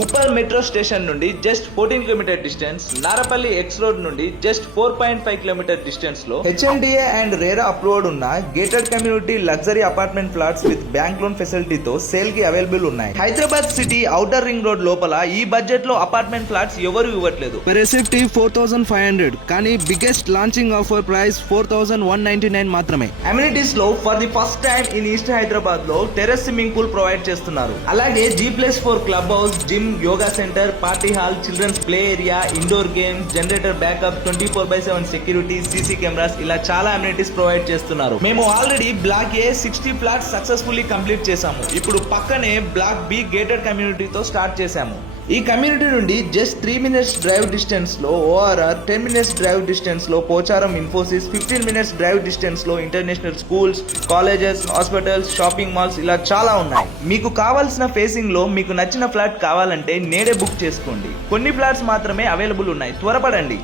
Uppal metro station నుండి just 14 kilometer distance, Narapalli X road నుండి just 4.5 kilometer distance లో HMDA and RERA approved ఉన్న gated community luxury apartment flats with bank loan ఫెసిలిటీతో sale కి available ఉన్నాయి. Hyderabad city outer ring road లోపల ఈ budget లో అపార్ట్మెంట్ ఫ్లాట్స్ ఎవరు ఇవ్వట్లేదు. రెసిప్టీ 4500 కానీ బిగ్గెస్ట్ లాంచింగ్ ఆఫర్ ప్రైస్ 4199 మాత్రమే. అమ్యూనిటీస్ లో for the first time in east Hyderabad లో టెర్రస్ స్విమ్మింగ్ పూల్ ప్రొవైడ్ చేస్తున్నారు. అలాగే G+4 club house, gym, yoga centre, party hall, children's play area, indoor games, generator backup, 24/7 security, CC cameras ఇలా చాలా amenities provide చేస్తున్నారు. మేము already block A 60 flats successfully complete చేశాము. ఇప్పుడు పక్కనే బ్లాక్ బి గేటెడ్ కమ్యూనిటీతో స్టార్ట్ చేశాము. ఈ కమ్యూనిటీ నుండి జస్ట్ 3 మినిట్స్ డ్రైవ్ డిస్టెన్స్ లో ORR, 10 మినిట్స్ డ్రైవ్ డిస్టెన్స్ లో Pocharam Infosys, 15 minutes drive distance లో international schools, colleges, hospitals, shopping malls ఇలా చాలా ఉన్నాయి. మీకు కావాల్సిన ఫేసింగ్ లో మీకు నచ్చిన ఫ్లాట్ కావాలంటే నేడే బుక్ చేసుకోండి. కొన్ని ఫ్లాట్స్ మాత్రమే అవైలబుల్ ఉన్నాయి, త్వరపడండి.